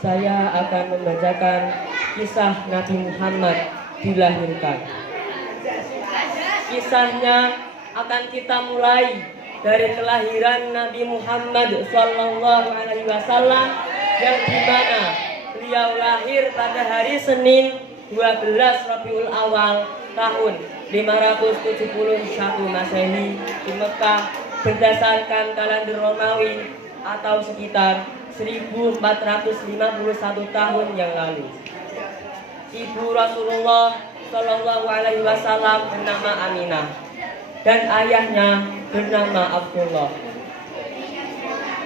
saya akan membacakan kisah Nabi Muhammad dilahirkan. Kisahnya akan kita mulai dari kelahiran Nabi Muhammad SAW yang dimana beliau lahir pada hari Senin 12 Rabiul Awal tahun 571 Masehi di Mekah berdasarkan kalender Romawi atau sekitar 1451 tahun yang lalu. Ibu Rasulullah Shallallahu Alaihi Wasallam bernama Aminah dan ayahnya bernama Abdullah.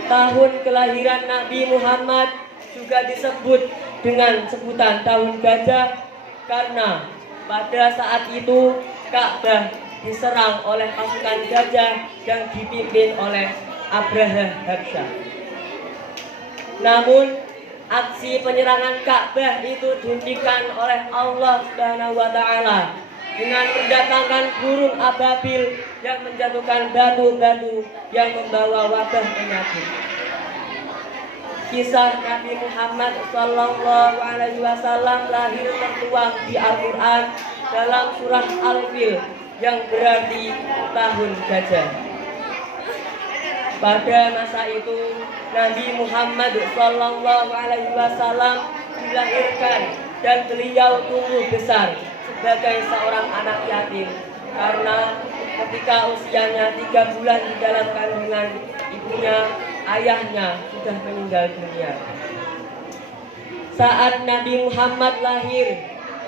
Tahun kelahiran Nabi Muhammad juga disebut dengan sebutan tahun gajah karena pada saat itu Ka'bah diserang oleh pasukan gajah yang dipimpin oleh Abraha Habsyah. Namun aksi penyerangan Ka'bah itu dihentikan oleh Allah Subhanahu wa taala dengan mendatangkan burung ababil yang menjatuhkan batu-batu yang membawa wabah penyakit. Kisah Nabi Muhammad Sallallahu Alaihi Wasallam lahir tertuang di Al-Quran dalam surah Al-Fil yang berarti tahun gajah. Pada masa itu Nabi Muhammad Sallallahu Alaihi Wasallam dilahirkan dan beliau tumbuh besar sebagai seorang anak yatim karena ketika usianya 3 bulan di dalam kandungan ibunya, ayahnya sudah meninggal dunia. Saat Nabi Muhammad lahir,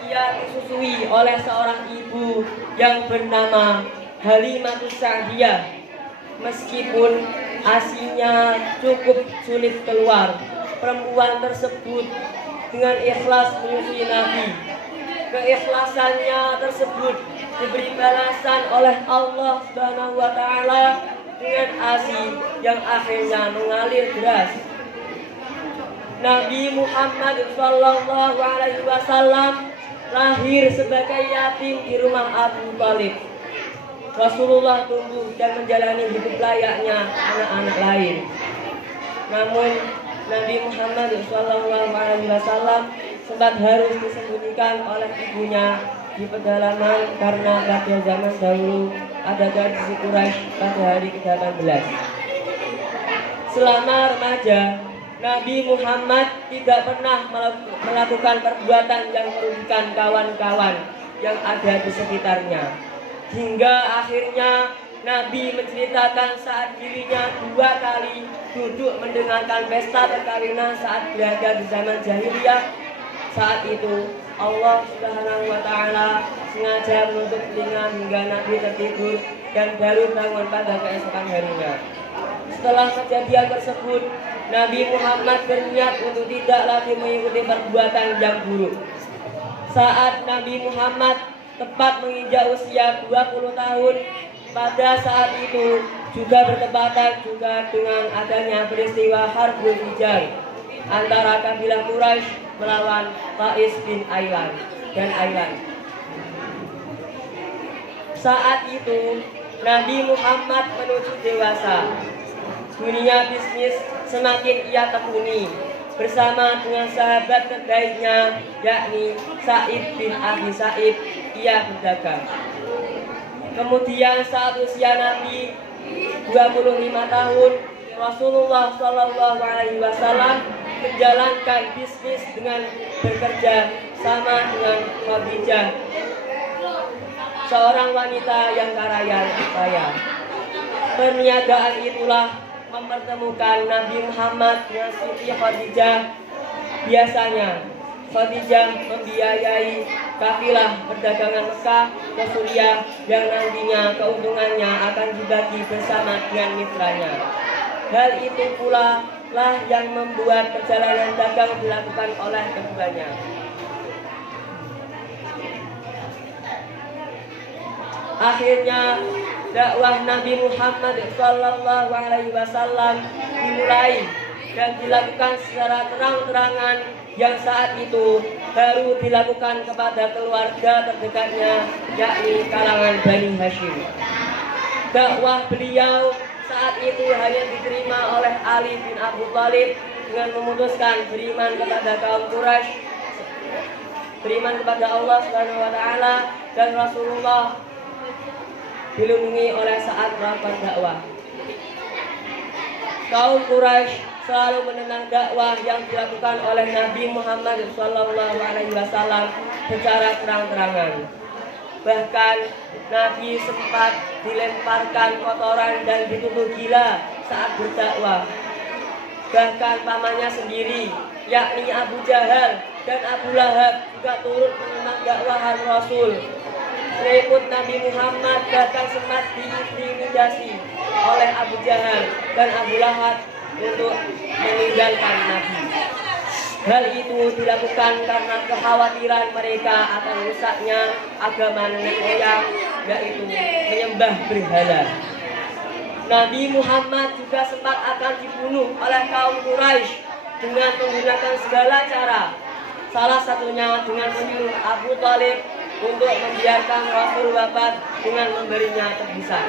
ia disusui oleh seorang ibu yang bernama Halimatus Sa'diyah. Meskipun ASINya cukup sulit keluar, perempuan tersebut dengan ikhlas menyusui Nabi. Keikhlasannya tersebut diberi balasan oleh Allah Subhanahu wa taala dengan ASI yang akhirnya mengalir deras. Nabi Muhammad Sallallahu Alaihi Wasallam lahir sebagai yatim di rumah Abu Thalib. Rasulullah tumbuh dan menjalani hidup layaknya anak-anak lain. Namun Nabi Muhammad Sallallahu Alaihi Wasallam sempat harus disembunyikan oleh ibunya di pedalaman karena pada zaman dahulu ada tradisi Quraisy pada hari ke-18. Selama remaja, Nabi Muhammad tidak pernah melakukan perbuatan yang merugikan kawan-kawan yang ada di sekitarnya. Hingga akhirnya Nabi menceritakan saat dirinya 2 kali duduk mendengarkan pesta perkawinan saat berada di zaman jahiliyah. Saat itu Allah Subhanahu wa taala sengaja menutup telinga hingga Nabi tertidur dan baru bangun pada keesokan harinya. Setelah kejadian tersebut, Nabi Muhammad berniat untuk tidak lagi mengikuti perbuatan yang buruk. Saat Nabi Muhammad tepat menginjak usia 20 tahun, pada saat itu juga bertepatan juga dengan adanya peristiwa Harbul Hijaz antara kabilah Quraisy melawan Qais bin Ailan dan Ailan. Saat itu Nabi Muhammad menuju dewasa. Dunia bisnis semakin ia tekuni bersama dengan sahabat terbaiknya yakni Sa'id bin Abi Sa'id. Ia berdagang. Kemudian saat usia Nabi 25 tahun, Rasulullah Shallallahu Alaihi Wasallam menjalankan bisnis dengan bekerja sama dengan Khadijah, seorang wanita yang kaya. Perniagaan itulah mempertemukan Nabi Muhammad dengan Siti Khadijah. Biasanya Khadijah membiayai kafilah perdagangan Mekah ke Suriah yang nantinya keuntungannya akan dibagi bersama dengan mitranya. Hal itu pula lah yang membuat perjalanan dagang dilakukan oleh keduanya. Akhirnya dakwah Nabi Muhammad Sallallahu Alaihi Wasallam dimulai dan dilakukan secara terang-terangan yang saat itu baru dilakukan kepada keluarga terdekatnya yakni kalangan Bani Hashim. Dakwah beliau saat itu hanya diterima oleh Ali bin Abu Thalib dengan memutuskan beriman kepada kaum Quraisy, beriman kepada Allah Subhanahu wa taala dan Rasulullah, dilindungi oleh saat melakukan dakwah. Kaum Quraisy selalu menentang dakwah yang dilakukan oleh Nabi Muhammad SAW secara terang-terangan. Bahkan Nabi sempat dilemparkan kotoran dan dituduh gila saat berdakwah. Bahkan pamannya sendiri, yakni Abu Jahal dan Abu Lahab, juga turut menentang dakwahan Rasul. Pengikut Nabi Muhammad bahkan sempat diintimidasi oleh Abu Jahal dan Abu Lahab untuk meninggalkan Nabi. Hal itu dilakukan karena kekhawatiran mereka akan rusaknya agama nenek moyang, yaitu menyembah berhala. Nabi Muhammad juga sempat akan dibunuh oleh kaum Quraisy dengan menggunakan segala cara. Salah satunya dengan menyuruh Abu Thalib untuk membiarkan Rasul wafat dengan memberinya tebusan.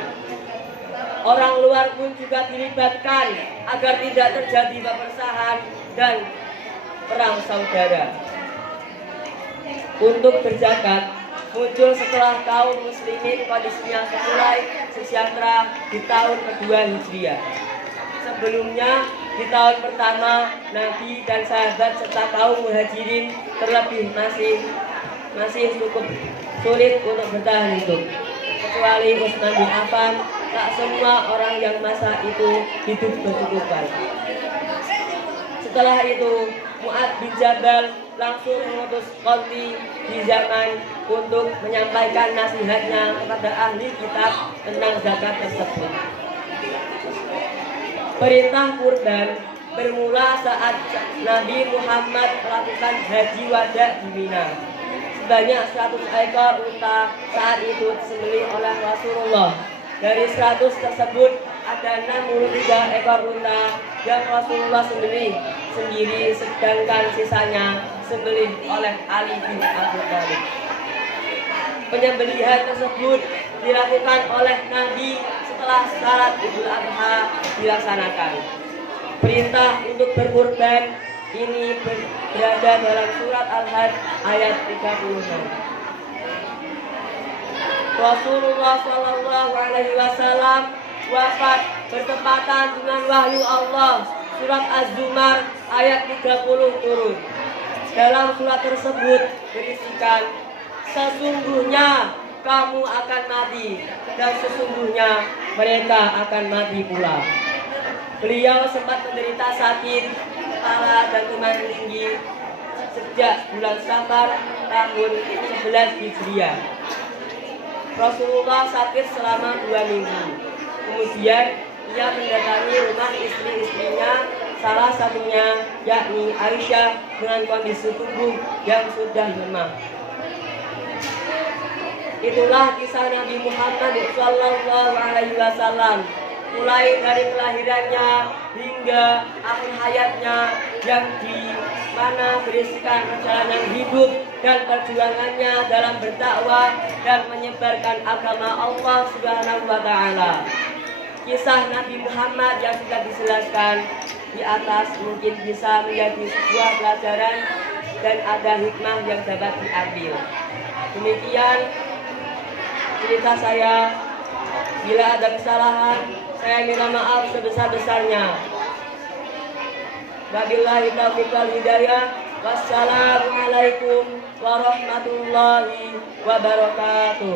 Orang luar pun juga dilibatkan agar tidak terjadi peperangan dan perang saudara. Untuk berzakat muncul setelah kaum muslimin kondisinya mulai sejahtera di tahun kedua Hijriah. Sebelumnya di tahun pertama Nabi dan sahabat serta kaum muhajirin terlebih masih cukup sulit untuk bertahan hidup. Kecuali Utsman bin Affan, tak semua orang yang masa itu hidup bercukupan. Setelah itu Mu'adz bin Jabal langsung mengutus konti di zaman untuk menyampaikan nasihatnya kepada ahli kitab tentang zakat tersebut. Perintah kurban bermula saat Nabi Muhammad melakukan haji wada di Mina. Sebanyak 100 ekor unta saat itu disembelih oleh Rasulullah. Dari 100 tersebut ada 63 ekor unta yang Rasulullah sembelih sendiri, sedangkan sisanya disembelih oleh Ali bin Abi Thalib. Penyembelihan tersebut dilakukan oleh Nabi setelah salat Idul Adha dilaksanakan. Perintah untuk berkurban ini berada dalam surat Al-Hajj ayat 36. Rasulullah SAW wafat bertepatan dengan wahyu Allah. Surat Az-Zumar ayat 30 turun. Dalam surat tersebut berisikan, sesungguhnya kamu akan mati dan sesungguhnya mereka akan mati pula. Beliau sempat menderita sakit kepala dan demam tinggi sejak bulan Safar tahun 11 Hijriah. Rasulullah sakit selama 2 minggu. Kemudian ia mendatangi rumah istri-istrinya, salah satunya yakni Aisyah dengan kondisi tubuh yang sudah lemah. Itulah kisah Nabi Muhammad SAW, mulai dari kelahirannya hingga akhir hayatnya, yang di mana berisikan perjalanan hidup dan perjuangannya dalam berdakwah dan menyebarkan agama Allah Subhanahu wa taala. Kisah Nabi Muhammad yang sudah dijelaskan di atas mungkin bisa menjadi sebuah pelajaran dan ada hikmah yang dapat diambil. Demikian cerita saya. Bila ada kesalahan, saya minta maaf sebesar-besarnya. Wabillahi taufiq wal hidayah. Wassalamualaikum warahmatullahi wabarakatuh.